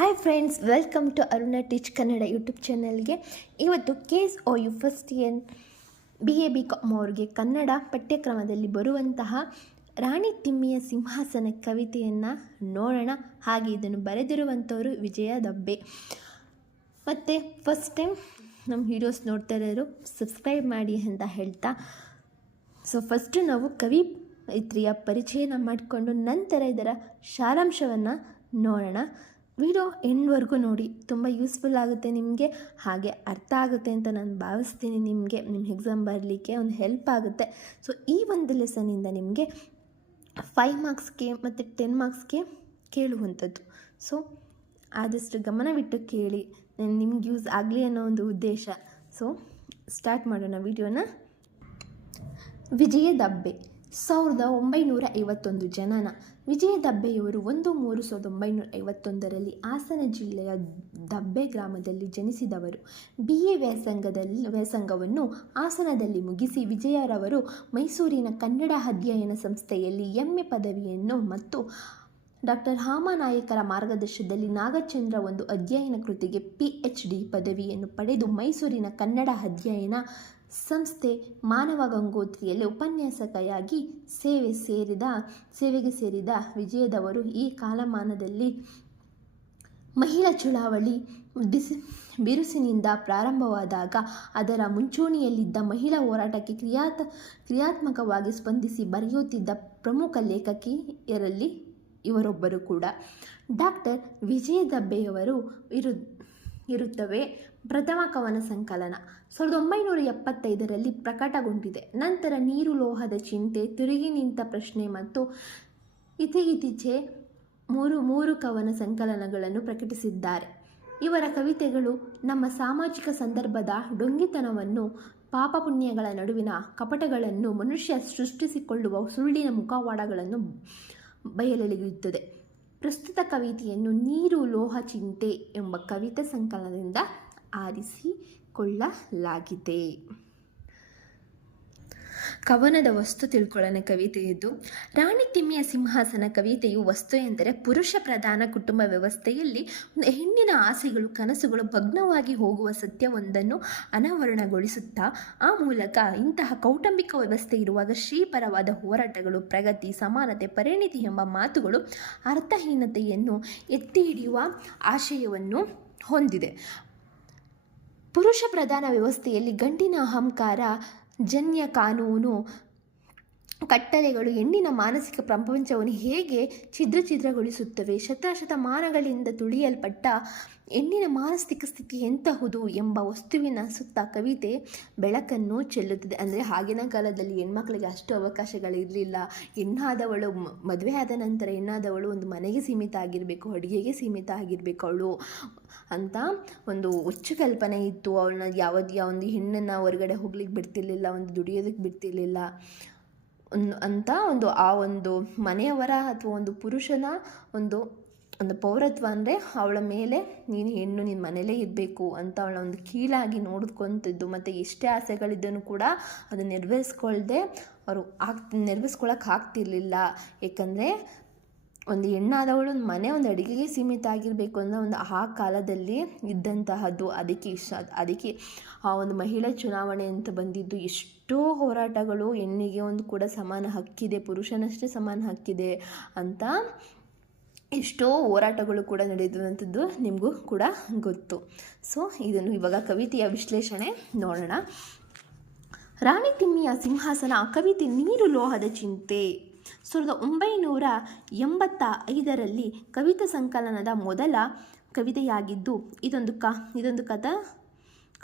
Hi friends, welcome to Aruna teach Kannada YouTube ಚಾನಲ್ಗೆ. ಇವತ್ತು KSOU first year BA.Com ಅವ್ರಿಗೆ ಕನ್ನಡ ಪಠ್ಯಕ್ರಮದಲ್ಲಿ ಬರುವಂತಹ ರಾಣಿ ತಿಮ್ಮಿಯ ಸಿಂಹಾಸನ ಕವಿತೆಯನ್ನು ನೋಡೋಣ. ಹಾಗೆ ಇದನ್ನು ಬರೆದಿರುವಂಥವರು ವಿಜಯ ದಬ್ಬೆ. ಮತ್ತು ಫಸ್ಟ್ ಟೈಮ್ ನಮ್ಮ ವೀಡಿಯೋಸ್ ನೋಡ್ತಾ ಇರೋರು ಸಬ್ಸ್ಕ್ರೈಬ್ ಮಾಡಿ ಅಂತ ಹೇಳ್ತಾ, ಫಸ್ಟು ನಾವು ಕವಿಯಿತ್ರಿಯ ಪರಿಚಯನ ಮಾಡಿಕೊಂಡು ನಂತರ ಇದರ ಸಾರಾಂಶವನ್ನು ನೋಡೋಣ. ವಿಡಿಯೋ ಎಂಡ್ವರೆಗೂ ನೋಡಿ, ತುಂಬ ಯೂಸ್ಫುಲ್ ಆಗುತ್ತೆ ನಿಮಗೆ, ಹಾಗೆ ಅರ್ಥ ಆಗುತ್ತೆ ಅಂತ ನಾನು ಭಾವಿಸ್ತೀನಿ. ನಿಮ್ಮ ಎಕ್ಸಾಮ್ ಬರಲಿಕ್ಕೆ ಒಂದು ಹೆಲ್ಪ್ ಆಗುತ್ತೆ. ಈ ಒಂದು ಲೆಸನಿಂದ ನಿಮಗೆ 5 ಮಾರ್ಕ್ಸ್ಗೆ ಮತ್ತು 10 ಮಾರ್ಕ್ಸ್ಗೆ ಕೇಳುವಂಥದ್ದು. ಆದಷ್ಟು ಗಮನವಿಟ್ಟು ಕೇಳಿ, ನಿಮ್ಗೆ ಯೂಸ್ ಆಗಲಿ ಅನ್ನೋ ಒಂದು ಉದ್ದೇಶ. ಸ್ಟಾರ್ಟ್ ಮಾಡೋಣ ವಿಡಿಯೋನ. ವಿಜಯ ದಬ್ಬೆ 1951 ಜನನ. ವಿಜಯ ದಬ್ಬೆಯವರು 1/3/1951 ಹಾಸನ ಜಿಲ್ಲೆಯ ದಬ್ಬೆ ಗ್ರಾಮದಲ್ಲಿ ಜನಿಸಿದವರು. BA ವ್ಯಾಸಂಗವನ್ನು ಹಾಸನದಲ್ಲಿ ಮುಗಿಸಿ ವಿಜಯರವರು ಮೈಸೂರಿನ ಕನ್ನಡ ಅಧ್ಯಯನ ಸಂಸ್ಥೆಯಲ್ಲಿ MA ಪದವಿಯನ್ನು ಮತ್ತು ಡಾಕ್ಟರ್ ಹಾಮಾನಾಯಕರ ಮಾರ್ಗದರ್ಶನದಲ್ಲಿ ನಾಗಚಂದ್ರ ಒಂದು ಅಧ್ಯಯನ ಕೃತಿಗೆ PhD ಪದವಿಯನ್ನು ಪಡೆದು ಮೈಸೂರಿನ ಕನ್ನಡ ಅಧ್ಯಯನ ಸಂಸ್ಥೆ ಮಾನವ ಗಂಗೋತ್ರಿಯಲ್ಲಿ ಉಪನ್ಯಾಸಕರಾಗಿ ಸೇವೆಗೆ ಸೇರಿದ ವಿಜಯದವರು ಈ ಕಾಲಮಾನದಲ್ಲಿ ಮಹಿಳಾ ಚಳವಳಿ ಬಿರುಸಿನಿಂದ ಪ್ರಾರಂಭವಾದಾಗ ಅದರ ಮುಂಚೂಣಿಯಲ್ಲಿದ್ದ ಮಹಿಳಾ ಹೋರಾಟಕ್ಕೆ ಕ್ರಿಯಾತ್ಮಕವಾಗಿ ಸ್ಪಂದಿಸಿ ಬರೆಯುತ್ತಿದ್ದ ಪ್ರಮುಖ ಲೇಖಕಿಯರಲ್ಲಿ ಇವರೊಬ್ಬರು ಕೂಡ. ಡಾಕ್ಟರ್ ವಿಜಯ ದಬ್ಬೆಯವರು ಇರುತ್ತವೆ ಪ್ರಥಮ ಕವನ ಸಂಕಲನ 1975 ಪ್ರಕಟಗೊಂಡಿದೆ. ನಂತರ ನೀರು ಲೋಹದ ಚಿಂತೆ, ತಿರುಗಿ ನಿಂತ ಪ್ರಶ್ನೆ ಮತ್ತು ಇತ್ತೀಚೆ ಮೂರು ಕವನ ಸಂಕಲನಗಳನ್ನು ಪ್ರಕಟಿಸಿದ್ದಾರೆ. ಇವರ ಕವಿತೆಗಳು ನಮ್ಮ ಸಾಮಾಜಿಕ ಸಂದರ್ಭದ ಡೊಂಗಿತನವನ್ನು, ಪಾಪ ಪುಣ್ಯಗಳ ನಡುವಿನ ಕಪಟಗಳನ್ನು, ಮನುಷ್ಯ ಸೃಷ್ಟಿಸಿಕೊಳ್ಳುವ ಸುಳ್ಳಿನ ಮುಖವಾಡಗಳನ್ನು ಬಯಲೆಳೆಯುತ್ತದೆ. ಪ್ರಸ್ತುತ ಕವಿತೆಯನ್ನು ನೀರು ಲೋಹ ಚಿಂತೆ ಎಂಬ ಕವಿತಾ ಸಂಕಲನದಿಂದ ಆರಿಸಿಕೊಳ್ಳಲಾಗಿದೆ. ಕವನದ ವಸ್ತು ತಿಳ್ಕೊಳ್ಳೋಣ. ಕವಿತೆಯದ್ದು ರಾಣಿ ತಿಮ್ಮಿಯ ಸಿಂಹಾಸನ. ಕವಿತೆಯು ವಸ್ತು ಎಂದರೆ ಪುರುಷ ಪ್ರಧಾನ ಕುಟುಂಬ ವ್ಯವಸ್ಥೆಯಲ್ಲಿ ಒಂದು ಹೆಣ್ಣಿನ ಆಸೆಗಳು, ಕನಸುಗಳು ಭಗ್ನವಾಗಿ ಹೋಗುವ ಸತ್ಯವೊಂದನ್ನು ಅನಾವರಣಗೊಳಿಸುತ್ತಾ ಆ ಮೂಲಕ ಇಂತಹ ಕೌಟುಂಬಿಕ ವ್ಯವಸ್ಥೆ ಇರುವಾಗ ಶ್ರೀಪರವಾದ ಹೋರಾಟಗಳು, ಪ್ರಗತಿ, ಸಮಾನತೆ, ಪರಿಣಿತಿ ಎಂಬ ಮಾತುಗಳು ಅರ್ಥಹೀನತೆಯನ್ನು ಎತ್ತಿ ಹಿಡಿಯುವ ಆಶಯವನ್ನು ಹೊಂದಿದೆ. ಪುರುಷ ಪ್ರಧಾನ ವ್ಯವಸ್ಥೆಯಲ್ಲಿ ಗಂಡಿನ ಅಹಂಕಾರ, ಜನ್ಯ ಕಾನೂನು ಕಟ್ಟಳೆಗಳು ಹೆಣ್ಣಿನ ಮಾನಸಿಕ ಪ್ರಪಂಚವನ್ನು ಹೇಗೆ ಛಿದ್ರಗೊಳಿಸುತ್ತವೆ, ಶತಮಾನಗಳಿಂದ ತುಳಿಯಲ್ಪಟ್ಟ ಹೆಣ್ಣಿನ ಮಾನಸಿಕ ಸ್ಥಿತಿ ಎಂತಹುದು ಎಂಬ ವಸ್ತುವಿನ ಸುತ್ತ ಕವಿತೆ ಬೆಳಕನ್ನು ಚೆಲ್ಲುತ್ತದೆ. ಅಂದರೆ ಆಗಿನ ಕಾಲದಲ್ಲಿ ಹೆಣ್ಮಕ್ಳಿಗೆ ಅಷ್ಟು ಅವಕಾಶಗಳಿರಲಿಲ್ಲ. ಹೆಣ್ಣಾದವಳು ಮದುವೆ ಆದ ನಂತರ ಹೆಣ್ಣಾದವಳು ಒಂದು ಮನೆಗೆ ಸೀಮಿತ ಆಗಿರಬೇಕು, ಅಡುಗೆಗೆ ಸೀಮಿತ ಆಗಿರಬೇಕು ಅವಳು ಅಂತ ಒಂದು ಹುಚ್ಚು ಕಲ್ಪನೆ ಇತ್ತು. ಅವಳನ್ನ ಒಂದು ಹೆಣ್ಣನ್ನು ಹೊರಗಡೆ ಹೋಗ್ಲಿಕ್ಕೆ ಬಿಡ್ತಿರ್ಲಿಲ್ಲ, ಒಂದು ದುಡಿಯೋದಕ್ಕೆ ಬಿಡ್ತಿರ್ಲಿಲ್ಲ ಅಂತ ಒಂದು ಮನೆಯವರ ಅಥವಾ ಒಂದು ಪುರುಷನ ಒಂದು ಪೌರತ್ವ ಅಂದರೆ ಅವಳ ಮೇಲೆ ನೀನು ಹೆಣ್ಣು, ನಿನ್ನ ಮನೇಲೇ ಇರಬೇಕು ಅಂತ ಅವಳ ಒಂದು ಕೀಳಾಗಿ ನೋಡ್ಕೊತಿದ್ದು. ಮತ್ತು ಎಷ್ಟೇ ಆಸೆಗಳಿದ್ದನು ಕೂಡ ಅದು ನೆರವೇರಿಸ್ಕೊಳ್ಳೋಕೆ ಆಗ್ತಿರ್ಲಿಲ್ಲ. ಏಕೆಂದರೆ ಒಂದು ಹೆಣ್ಣಾದವಳು ಒಂದು ಮನೆ, ಒಂದು ಅಡುಗೆಗೆ ಸೀಮಿತ ಆಗಿರಬೇಕು ಅನ್ನೋ ಆ ಕಾಲದಲ್ಲಿ ಇದ್ದಂತಹದ್ದು. ಅದಕ್ಕೆ ಆ ಒಂದು ಮಹಿಳಾ ಚುನಾವಣೆ ಅಂತ ಬಂದಿದ್ದು. ಎಷ್ಟೋ ಹೋರಾಟಗಳು, ಹೆಣ್ಣಿಗೆ ಒಂದು ಕೂಡ ಸಮಾನ ಹಕ್ಕಿದೆ, ಪುರುಷನಷ್ಟೇ ಸಮಾನ ಹಕ್ಕಿದೆ ಅಂತ ಎಷ್ಟೋ ಹೋರಾಟಗಳು ಕೂಡ ನಡೆಯುವಂಥದ್ದು ನಿಮಗೂ ಕೂಡ ಗೊತ್ತು. ಇದನ್ನು ಇವಾಗ ಕವಿತೆಯ ವಿಶ್ಲೇಷಣೆ ನೋಡೋಣ. ರಾಣಿ ತಿಮ್ಮಿಯ ಸಿಂಹಾಸನ. ಕವಿತೆ ನೀರು ಲೋಹದ ಚಿಂತೆ 1985 ಕವಿತಾ ಸಂಕಲನದ ಮೊದಲ ಕವಿತೆಯಾಗಿದ್ದು, ಇದೊಂದು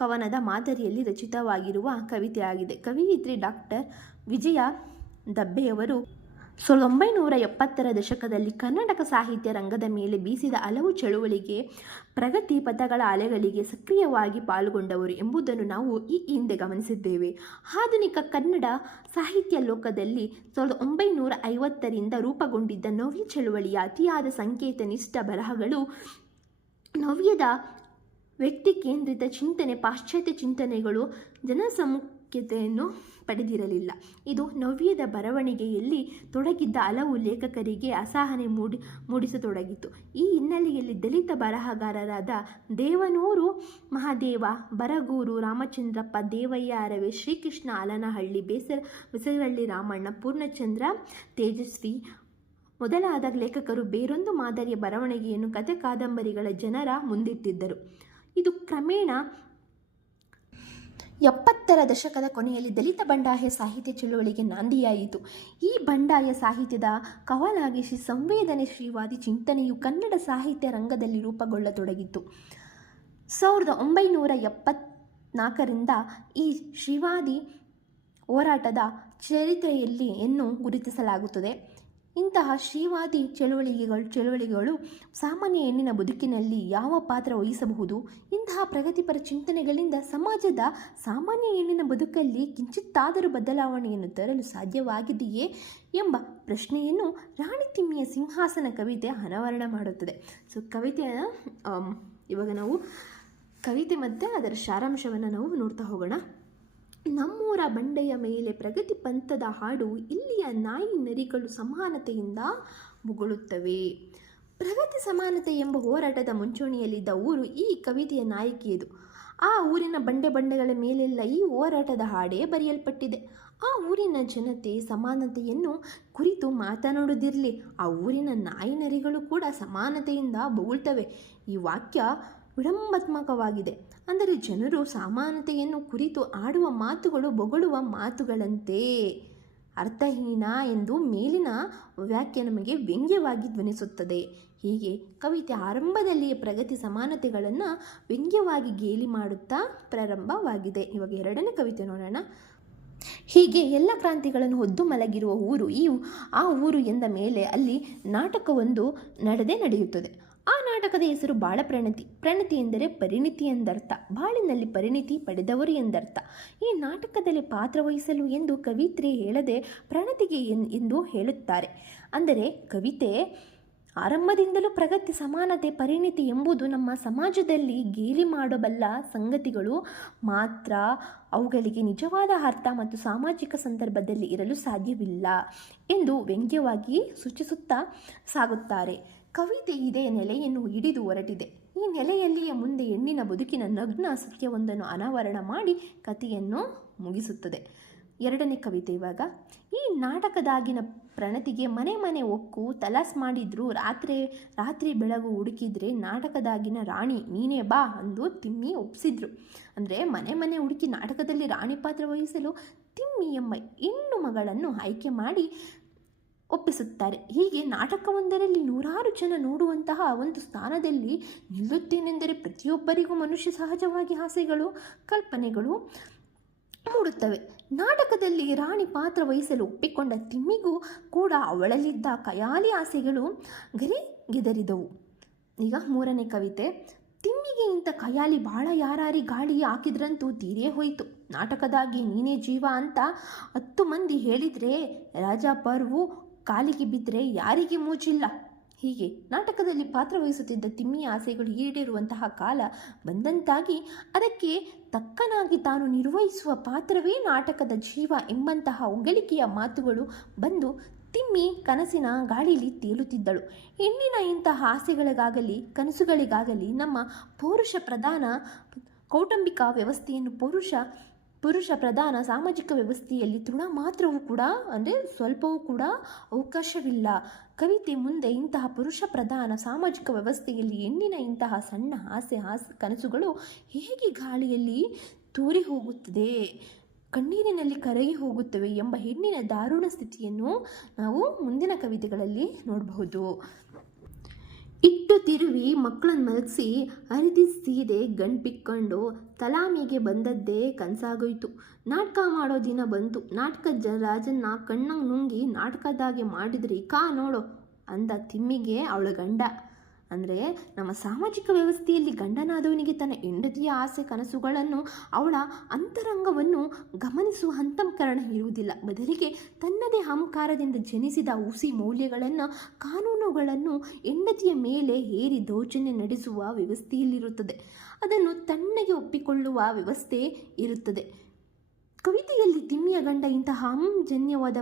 ಕವನದ ಮಾದರಿಯಲ್ಲಿ ರಚಿತವಾಗಿರುವ ಕವಿತೆಯಾಗಿದೆ. ಕವಿಯಿತ್ರಿ ಡಾಕ್ಟರ್ ವಿಜಯ ದಬ್ಬೆಯವರು 1970ರ ದಶಕದಲ್ಲಿ ಕರ್ನಾಟಕ ಸಾಹಿತ್ಯ ರಂಗದ ಮೇಲೆ ಬೀಸಿದ ಹಲವು ಚಳುವಳಿಗೆ, ಪ್ರಗತಿ ಪಥಗಳ ಅಲೆಗಳಿಗೆ ಸಕ್ರಿಯವಾಗಿ ಪಾಲ್ಗೊಂಡವರು ಎಂಬುದನ್ನು ನಾವು ಈ ಹಿಂದೆ ಗಮನಿಸಿದ್ದೇವೆ. ಆಧುನಿಕ ಕನ್ನಡ ಸಾಹಿತ್ಯ ಲೋಕದಲ್ಲಿ 1950ರಿಂದ ರೂಪುಗೊಂಡಿದ್ದ ನವ್ಯ ಚಳುವಳಿಯ ಅತಿಯಾದ ಸಂಕೇತನಿಷ್ಠ ಬರಹಗಳು, ನವ್ಯದ ವ್ಯಕ್ತಿ ಕೇಂದ್ರಿತ ಚಿಂತನೆ, ಪಾಶ್ಚಾತ್ಯ ಚಿಂತನೆಗಳು, ಜನಸಮುಖ ಪ್ರಾಮುಖ್ಯತೆಯನ್ನು ಪಡೆದಿರಲಿಲ್ಲ. ಇದು ನವ್ಯದ ಬರವಣಿಗೆಯಲ್ಲಿ ತೊಡಗಿದ್ದ ಹಲವು ಲೇಖಕರಿಗೆ ಅಸಹನೆ ಮೂಡಿಸತೊಡಗಿತು. ಈ ಹಿನ್ನೆಲೆಯಲ್ಲಿ ದಲಿತ ಬರಹಗಾರರಾದ ದೇವನೂರು ಮಹಾದೇವ, ಬರಗೂರು ರಾಮಚಂದ್ರಪ್ಪ, ದೇವಯ್ಯ ಅರವೆ, ಶ್ರೀಕೃಷ್ಣ ಆಲನಹಳ್ಳಿ, ಬೇಸರಹಳ್ಳಿ ರಾಮಣ್ಣ, ಪೂರ್ಣಚಂದ್ರ ತೇಜಸ್ವಿ ಮೊದಲಾದ ಲೇಖಕರು ಬೇರೊಂದು ಮಾದರಿಯ ಬರವಣಿಗೆಯನ್ನು ಕಥೆ ಕಾದಂಬರಿಗಳ ಜನರ ಮುಂದಿಟ್ಟಿದ್ದರು. ಇದು ಕ್ರಮೇಣ 70ರ ದಶಕದ ಕೊನೆಯಲ್ಲಿ ದಲಿತ ಬಂಡಾಯ ಸಾಹಿತ್ಯ ಚಳುವಳಿಗೆ ನಾಂದಿಯಾಯಿತು. ಈ ಬಂಡಾಯ ಸಾಹಿತ್ಯದ ಕವಲಾಗಿ ಸಂವೇದನೆ ಶ್ರೀವಾದಿ ಚಿಂತನೆಯು ಕನ್ನಡ ಸಾಹಿತ್ಯ ರಂಗದಲ್ಲಿ ರೂಪುಗೊಳ್ಳತೊಡಗಿತು. 1974ರಿಂದ ಈ ಶ್ರೀವಾದಿ ಹೋರಾಟದ ಚರಿತ್ರೆಯಲ್ಲಿ ಎನ್ನು ಗುರುತಿಸಲಾಗುತ್ತದೆ. ಇಂತಹ ಶ್ರೀವಾದಿ ಚಳುವಳಿಗಳು ಸಾಮಾನ್ಯ ಹೆಣ್ಣಿನ ಬದುಕಿನಲ್ಲಿ ಯಾವ ಪಾತ್ರ ವಹಿಸಬಹುದು? ಇಂತಹ ಪ್ರಗತಿಪರ ಚಿಂತನೆಗಳಿಂದ ಸಮಾಜದ ಸಾಮಾನ್ಯ ಹೆಣ್ಣಿನ ಬದುಕಲ್ಲಿ ಕಿಂಚಿತ್ತಾದರೂ ಬದಲಾವಣೆಯನ್ನು ತರಲು ಸಾಧ್ಯವಾಗಿದೆಯೇ ಎಂಬ ಪ್ರಶ್ನೆಯನ್ನು ರಾಣಿ ತಿಮ್ಮಿಯ ಸಿಂಹಾಸನ ಕವಿತೆ ಅನಾವರಣ ಮಾಡುತ್ತದೆ. ಸೊ ಕವಿತೆಯ ಇವಾಗ ನಾವು ಕವಿತೆ ಮತ್ತು ಅದರ ಸಾರಾಂಶವನ್ನು ನಾವು ನೋಡ್ತಾ ಹೋಗೋಣ. ನಮ್ಮೂರ ಬಂಡೆಯ ಮೇಲೆ ಪ್ರಗತಿ ಪಂಥದ ಹಾಡು, ಇಲ್ಲಿಯ ನಾಯಿ ನರಿಗಳು ಸಮಾನತೆಯಿಂದ ಮುಗುಳುತ್ತವೆ. ಪ್ರಗತಿ ಸಮಾನತೆ ಎಂಬ ಹೋರಾಟದ ಮುಂಚೂಣಿಯಲ್ಲಿದ್ದ ಊರು ಈ ಕವಿತೆಯ ನಾಯಕಿಯದು. ಆ ಊರಿನ ಬಂಡೆಗಳ ಮೇಲೆಲ್ಲ ಈ ಹೋರಾಟದ ಹಾಡೇ ಬರೆಯಲ್ಪಟ್ಟಿದೆ. ಆ ಊರಿನ ಜನತೆ ಸಮಾನತೆಯನ್ನು ಕುರಿತು ಮಾತನಾಡುವುದಿರಲಿ, ಆ ಊರಿನ ನಾಯಿ ನರಿಗಳು ಕೂಡ ಸಮಾನತೆಯಿಂದ ಬೊಗಳ್ತವೆ. ಈ ವಾಕ್ಯ ವಿಡಂಬಾತ್ಮಕವಾಗಿದೆ. ಅಂದರೆ ಜನರು ಸಮಾನತೆಯನ್ನು ಕುರಿತು ಆಡುವ ಮಾತುಗಳು ಬೊಗಳುವ ಮಾತುಗಳಂತೆ ಅರ್ಥಹೀನ ಎಂದು ಮೇಲಿನ ವ್ಯಾಖ್ಯೆ ನಮಗೆ ವ್ಯಂಗ್ಯವಾಗಿ ಧ್ವನಿಸುತ್ತದೆ. ಹೀಗೆ ಕವಿತೆ ಆರಂಭದಲ್ಲಿಯೇ ಪ್ರಗತಿ ಸಮಾನತೆಗಳನ್ನು ವ್ಯಂಗ್ಯವಾಗಿ ಗೇಲಿ ಮಾಡುತ್ತಾ ಪ್ರಾರಂಭವಾಗಿದೆ. ಇವಾಗ ಎರಡನೇ ಕವಿತೆ ನೋಡೋಣ. ಹೀಗೆ ಎಲ್ಲ ಕ್ರಾಂತಿಗಳನ್ನು ಹೊದ್ದು ಮಲಗಿರುವ ಊರು ಆ ಊರು ಎಂದ ಮೇಲೆ ಅಲ್ಲಿ ನಾಟಕವೊಂದು ನಡೆಯುತ್ತದೆ. ಆ ನಾಟಕದ ಹೆಸರು ಬಾಳ ಪ್ರಣತಿ. ಪ್ರಣತಿ ಎಂದರೆ ಪರಿಣಿತಿ ಎಂದರ್ಥ. ಬಾಳಿನಲ್ಲಿ ಪರಿಣಿತಿ ಪಡೆದವರು ಎಂದರ್ಥ. ಈ ನಾಟಕದಲ್ಲಿ ಪಾತ್ರವಹಿಸಲು ಎಂದು ಕವಿತ್ರಿ ಹೇಳದೆ ಪ್ರಣತಿಗೆ ಎಂದು ಹೇಳುತ್ತಾರೆ. ಅಂದರೆ ಕವಿತೆ ಆರಂಭದಿಂದಲೂ ಪ್ರಗತಿ, ಸಮಾನತೆ, ಪರಿಣಿತಿ ಎಂಬುದು ನಮ್ಮ ಸಮಾಜದಲ್ಲಿ ಗೇಲಿ ಮಾಡಬಲ್ಲ ಸಂಗತಿಗಳು ಮಾತ್ರ. ಅವುಗಳಿಗೆ ನಿಜವಾದ ಅರ್ಥ ಮತ್ತು ಸಾಮಾಜಿಕ ಸಂದರ್ಭದಲ್ಲಿ ಇರಲು ಸಾಧ್ಯವಿಲ್ಲ ಎಂದು ವ್ಯಂಗ್ಯವಾಗಿ ಸೂಚಿಸುತ್ತಾ ಸಾಗುತ್ತಾರೆ. ಕವಿತೆ ಇದೇ ನೆಲೆಯನ್ನು ಹಿಡಿದು ಹೊರಟಿದೆ. ಈ ನೆಲೆಯಲ್ಲಿಯೇ ಮುಂದೆ ಹೆಣ್ಣಿನ ಬದುಕಿನ ನಗ್ನ ಸತ್ಯವೊಂದನ್ನು ಅನಾವರಣ ಮಾಡಿ ಕಥೆಯನ್ನು ಮುಗಿಸುತ್ತದೆ. ಎರಡನೇ ಕವಿತೆ ಇವಾಗ. ಈ ನಾಟಕದಾಗಿನ ಪ್ರಣತಿಗೆ ಮನೆ ಮನೆ ಒಕ್ಕು ತಲಾಸ್ ಮಾಡಿದ್ರು, ರಾತ್ರಿ ಬೆಳಗು ಹುಡುಕಿದ್ರೆ ನಾಟಕದಾಗಿನ ರಾಣಿ ನೀನೇ ಬಾ ಅಂದು ತಿಮ್ಮಿ ಒಪ್ಪಿಸಿದ್ರು. ಅಂದರೆ ಮನೆ ಹುಡುಕಿ ನಾಟಕದಲ್ಲಿ ರಾಣಿ ಪಾತ್ರ ವಹಿಸಲು ತಿಮ್ಮಿ ಎಂಬ ಹೆಣ್ಣು ಮಗಳನ್ನು ಆಯ್ಕೆ ಮಾಡಿ ಒಪ್ಪಿಸುತ್ತಾರೆ. ಹೀಗೆ ನಾಟಕವೊಂದರಲ್ಲಿ ನೂರಾರು ಜನ ನೋಡುವಂತಹ ಒಂದು ಸ್ಥಾನದಲ್ಲಿ ನಿಲ್ಲುತ್ತೇನೆಂದರೆ ಪ್ರತಿಯೊಬ್ಬರಿಗೂ ಮನುಷ್ಯ ಸಹಜವಾಗಿ ಆಸೆಗಳು, ಕಲ್ಪನೆಗಳು ಮೂಡುತ್ತವೆ. ನಾಟಕದಲ್ಲಿ ರಾಣಿ ಪಾತ್ರ ವಹಿಸಲು ಒಪ್ಪಿಕೊಂಡ ತಿಮ್ಮಿಗೂ ಕೂಡ ಅವಳಲ್ಲಿದ್ದ ಖಯಾಲಿ ಆಸೆಗಳು ಗೆದರಿದವು. ಈಗ ಮೂರನೇ ಕವಿತೆ. ತಿಮ್ಮಿಗೆ ಇಂಥ ಖಯಾಲಿ ಭಾಳ ಯಾರಾರಿ ಗಾಳಿ ಹಾಕಿದ್ರಂತೂ ತೀರೇ ಹೋಯಿತು. ನಾಟಕದಾಗಿ ನೀನೇ ಜೀವ ಅಂತ 10 ಮಂದಿ ಹೇಳಿದರೆ ರಾಜ ಪರ್ವು ಕಾಲಿಗೆ ಬಿದ್ದರೆ ಯಾರಿಗೆ ಮೂಚಿಲ್ಲ. ಹೀಗೆ ನಾಟಕದಲ್ಲಿ ಪಾತ್ರವಹಿಸುತ್ತಿದ್ದ ತಿಮ್ಮಿಯ ಆಸೆಗಳು ಈಡೇರುವಂತಹ ಕಾಲ ಬಂದಂತಾಗಿ ಅದಕ್ಕೆ ತಕ್ಕನಾಗಿ ತಾನು ನಿರ್ವಹಿಸುವ ಪಾತ್ರವೇ ನಾಟಕದ ಜೀವ ಎಂಬಂತಹ ಹೊಗಳಿಕೆಯ ಮಾತುಗಳು ಬಂದು ತಿಮ್ಮಿ ಕನಸಿನ ಗಾಳಿಲಿ ತೇಲುತ್ತಿದ್ದಳು. ಹೆಣ್ಣಿನ ಇಂತಹ ಆಸೆಗಳಿಗಾಗಲಿ ಕನಸುಗಳಿಗಾಗಲಿ ನಮ್ಮ ಪೌರುಷ ಪ್ರಧಾನ ಕೌಟುಂಬಿಕ ವ್ಯವಸ್ಥೆಯನ್ನು ಪುರುಷ ಪ್ರಧಾನ ಸಾಮಾಜಿಕ ವ್ಯವಸ್ಥೆಯಲ್ಲಿ ತೃಣ ಮಾತ್ರವೂ ಕೂಡ ಅಂದರೆ ಸ್ವಲ್ಪವೂ ಕೂಡ ಅವಕಾಶವಿಲ್ಲ. ಕವಿತೆ ಮುಂದೆ ಇಂತಹ ಪುರುಷ ಪ್ರಧಾನ ಸಾಮಾಜಿಕ ವ್ಯವಸ್ಥೆಯಲ್ಲಿ ಹೆಣ್ಣಿನ ಇಂತಹ ಸಣ್ಣ ಆಸೆ ಕನಸುಗಳು ಹೇಗೆ ಗಾಳಿಯಲ್ಲಿ ತೂರಿ ಹೋಗುತ್ತದೆ, ಕಣ್ಣೀರಿನಲ್ಲಿ ಕರಗಿ ಹೋಗುತ್ತವೆ ಎಂಬ ಹೆಣ್ಣಿನ ದಾರುಣ ಸ್ಥಿತಿಯನ್ನು ನಾವು ಮುಂದಿನ ಕವಿತೆಗಳಲ್ಲಿ ನೋಡಬಹುದು. ಇಟ್ಟು ತಿರುವಿ ಮಕ್ಕಳನ್ನು ಮಲಗಿಸಿ ಸೀದೆ ಗಂಟ್ಬಿಕ್ಕೊಂಡು ತಲಾಮಿಗೆ ಬಂದದ್ದೇ ಕನಸಾಗೋಯ್ತು. ನಾಟಕ ಮಾಡೋ ದಿನ ಬಂತು. ನಾಟಕದ ರಾಜನ್ನ ಕಣ್ಣಂಗೆ ನುಂಗಿ ನಾಟಕದಾಗೆ ಮಾಡಿದ್ರಿ ನೋಡೋ ಅಂದ ತಿಮ್ಮಿಗೆ ಅವಳ ಗಂಡ. ಅಂದರೆ ನಮ್ಮ ಸಾಮಾಜಿಕ ವ್ಯವಸ್ಥೆಯಲ್ಲಿ ಗಂಡನಾದವನಿಗೆ ತನ್ನ ಹೆಂಡತಿಯ ಆಸೆ ಕನಸುಗಳನ್ನು ಅವಳ ಅಂತರಂಗವನ್ನು ಗಮನಿಸುವ ಹಂತಕರಣ ಇರುವುದಿಲ್ಲ. ಬದಲಿಗೆ ತನ್ನದೇ ಅಹಂಕಾರದಿಂದ ಜನಿಸಿದ ಹುಸಿ ಮೌಲ್ಯಗಳನ್ನು ಕಾನೂನುಗಳನ್ನು ಹೆಂಡತಿಯ ಮೇಲೆ ಹೇರಿ ದೌರ್ಜನ್ಯ ನಡೆಸುವ ವ್ಯವಸ್ಥೆಯಲ್ಲಿರುತ್ತದೆ. ಅದನ್ನು ತಣ್ಣಗೆ ಒಪ್ಪಿಕೊಳ್ಳುವ ವ್ಯವಸ್ಥೆ ಇರುತ್ತದೆ. ಕವಿತೆಯಲ್ಲಿ ತಿಮ್ಮಿಯ ಗಂಡ ಇಂತಹ ಜನ್ಯವಾದ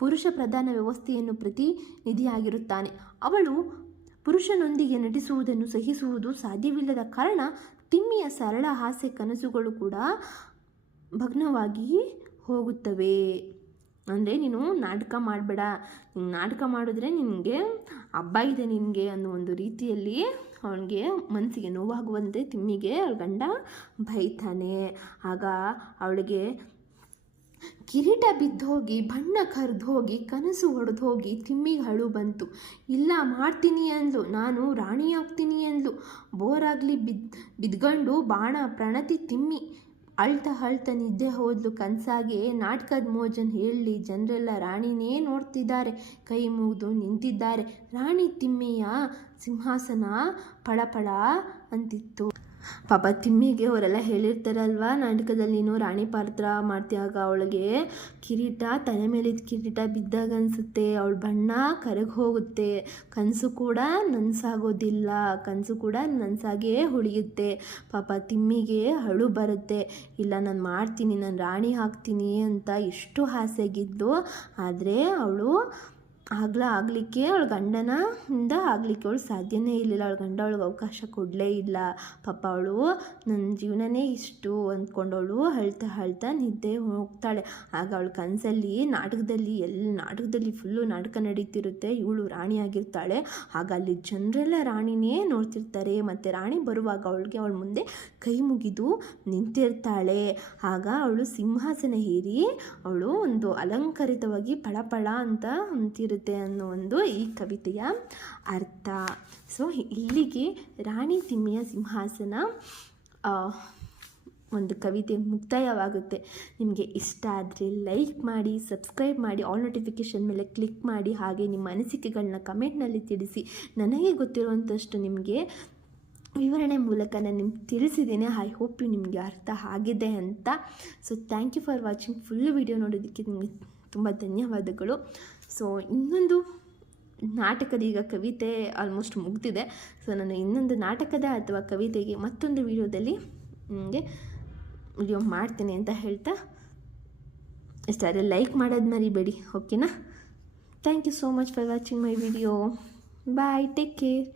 ಪುರುಷ ಪ್ರಧಾನ ವ್ಯವಸ್ಥೆಯನ್ನು ಪ್ರತಿನಿಧಿಯಾಗಿರುತ್ತಾನೆ. ಅವಳು ಪುರುಷನೊಂದಿಗೆ ನಟಿಸುವುದನ್ನು ಸಹಿಸುವುದು ಸಾಧ್ಯವಿಲ್ಲದ ಕಾರಣ ತಿಮ್ಮಿಯ ಸರಳ ಹಾಸ್ಯ ಕನಸುಗಳು ಕೂಡ ಭಗ್ನವಾಗಿ ಹೋಗುತ್ತವೆ. ಅಂದರೆ ನೀನು ನಾಟಕ ಮಾಡಬೇಡ, ನೀನು ನಾಟಕ ಮಾಡಿದ್ರೆ ನಿನಗೆ ಹಬ್ಬ ಇದೆ ನಿನಗೆ ಅನ್ನೋ ಒಂದು ರೀತಿಯಲ್ಲಿ ಅವನಿಗೆ ಮನಸ್ಸಿಗೆ ನೋವಾಗುವಂತೆ ತಿಮ್ಮಿಗೆ ಅವಳ ಗಂಡ ಬೈತಾನೆ. ಆಗ ಅವಳಿಗೆ ಕಿರೀಟ ಬಿದ್ದೋಗಿ, ಬಣ್ಣ ಕರೆದೋಗಿ, ಕನಸು ಒಡೆದೋಗಿ ತಿಮ್ಮಿಗೆ ಅಳು ಬಂತು. ಇಲ್ಲ ಮಾಡ್ತೀನಿ ಅಂದ್ಲು, ನಾನು ರಾಣಿ ಆಗ್ತೀನಿ ಅಂದ್ಲು. ಬೋರಾಗಲಿ ಬಿದ್ಕೊಂಡು ಬಾಣ ಪ್ರಣತಿ ತಿಮ್ಮಿ ಅಳ್ತಾ ನಿದ್ದೆ ಹೋದ್ಲು. ಕನಸಾಗೆ ನಾಟಕದ ಮೋಜನ್ ಹೇಳಿ ಜನರೆಲ್ಲ ರಾಣಿನೇ ನೋಡ್ತಿದ್ದಾರೆ, ಕೈ ಮುಗಿದು ನಿಂತಿದ್ದಾರೆ. ರಾಣಿ ತಿಮ್ಮಿಯ ಸಿಂಹಾಸನ ಪಳಪಳ ಅಂತಿತ್ತು. ಪಾಪ ತಿಮ್ಮಿಗೆ ಅವರೆಲ್ಲ ಹೇಳಿರ್ತಾರಲ್ವ, ನಾಟಕದಲ್ಲಿ ನೀನು ರಾಣಿ ಪಾತ್ರ ಮಾಡ್ತಿಯಾಗ ಅವಳಿಗೆ ಕಿರೀಟ ತಲೆ ಮೇಲಿದ್ದ ಕಿರೀಟ ಬಿದ್ದಾಗ ಅನಿಸುತ್ತೆ, ಅವಳ ಬಣ್ಣ ಕರಗಿ ಹೋಗುತ್ತೆ, ಕನಸು ಕೂಡ ನನಸಾಗೋದಿಲ್ಲ, ಕನಸು ಕೂಡ ನನಸಾಗೇ ಉಳಿಯುತ್ತೆ. ಪಾಪ ತಿಮ್ಮಿಗೆ ಅಳು ಬರುತ್ತೆ. ಇಲ್ಲ ನಾನು ಮಾಡ್ತೀನಿ, ನಾನು ರಾಣಿ ಆಗ್ತೀನಿ ಅಂತ ಎಷ್ಟು ಆಸೆಗಿದ್ದು, ಆದರೆ ಅವಳು ಆಗಲಿಕ್ಕೆ ಅವಳ ಗಂಡನಿಂದ ಆಗಲಿಕ್ಕೆ ಅವಳು ಸಾಧ್ಯನೇ ಇರಲಿಲ್ಲ. ಅವಳ ಗಂಡ ಅವಳಿಗೆ ಅವಕಾಶ ಕೊಡಲೇ ಇಲ್ಲ. ಪಾಪ ಅವಳು ನನ್ನ ಜೀವನನೇ ಇಷ್ಟು ಅಂದ್ಕೊಂಡವಳು ಅಳ್ತಾ ನಿದ್ದೆ ಹೋಗ್ತಾಳೆ. ಆಗ ಅವಳ ಕನಸಲ್ಲಿ ನಾಟಕದಲ್ಲಿ ಫುಲ್ಲು ನಾಟಕ ನಡೀತಿರುತ್ತೆ, ಇವಳು ರಾಣಿ ಆಗಿರ್ತಾಳೆ. ಆಗ ಅಲ್ಲಿ ಜನರೆಲ್ಲ ರಾಣಿನೇ ನೋಡ್ತಿರ್ತಾರೆ. ಮತ್ತು ರಾಣಿ ಬರುವಾಗ ಅವಳ ಮುಂದೆ ಕೈ ಮುಗಿದು ನಿಂತಿರ್ತಾಳೆ. ಆಗ ಅವಳು ಸಿಂಹಾಸನ ಏರಿ ಅವಳು ಒಂದು ಅಲಂಕರಿತವಾಗಿ ಪಳಪಳ ಅಂತ ಅಂತಿರುತ್ತೆ ಅನ್ನೋ ಒಂದು ಈ ಕವಿತೆಯ ಅರ್ಥ. ಸೊ ಇಲ್ಲಿಗೆ ರಾಣಿ ತಿಮ್ಮಿಯ ಸಿಂಹಾಸನ ಒಂದು ಕವಿತೆ ಮುಕ್ತಾಯವಾಗುತ್ತೆ. ನಿಮಗೆ ಇಷ್ಟ ಆದರೆ ಲೈಕ್ ಮಾಡಿ, ಸಬ್ಸ್ಕ್ರೈಬ್ ಮಾಡಿ, ಆಲ್ ನೋಟಿಫಿಕೇಷನ್ ಮೇಲೆ ಕ್ಲಿಕ್ ಮಾಡಿ. ಹಾಗೆ ನಿಮ್ಮ ಅನಿಸಿಕೆಗಳನ್ನ ಕಮೆಂಟ್ನಲ್ಲಿ ತಿಳಿಸಿ. ನನಗೆ ಗೊತ್ತಿರುವಂಥಷ್ಟು ನಿಮಗೆ ವಿವರಣೆ ಮೂಲಕ ನಾನು ನಿಮ್ಗೆ ತಿಳಿಸಿದ್ದೀನಿ. ಐ ಹೋಪ್ ನಿಮಗೆ ಅರ್ಥ ಆಗಿದೆ ಅಂತ. So thank you for watching. Full video ನೋಡೋದಕ್ಕೆ ನಿಮಗೆ ತುಂಬ ಧನ್ಯವಾದಗಳು. ಸೊ ಇನ್ನೊಂದು ನಾಟಕದ, ಈಗ ಕವಿತೆ ಆಲ್ಮೋಸ್ಟ್ ಮುಗ್ದಿದೆ. ಸೊ ನಾನು ಇನ್ನೊಂದು ನಾಟಕದ ಅಥವಾ ಕವಿತೆಗೆ ಮತ್ತೊಂದು ವಿಡಿಯೋದಲ್ಲಿ ನಿಮಗೆ ವಿಡಿಯೋ ಮಾಡ್ತೀನಿ ಅಂತ ಹೇಳ್ತಾ ಇಷ್ಟಾದರೆ ಲೈಕ್ ಮಾಡೋದು ಮರಿಬೇಡಿ, ಓಕೆನಾ? Thank you so much for watching my video. Bye, take care.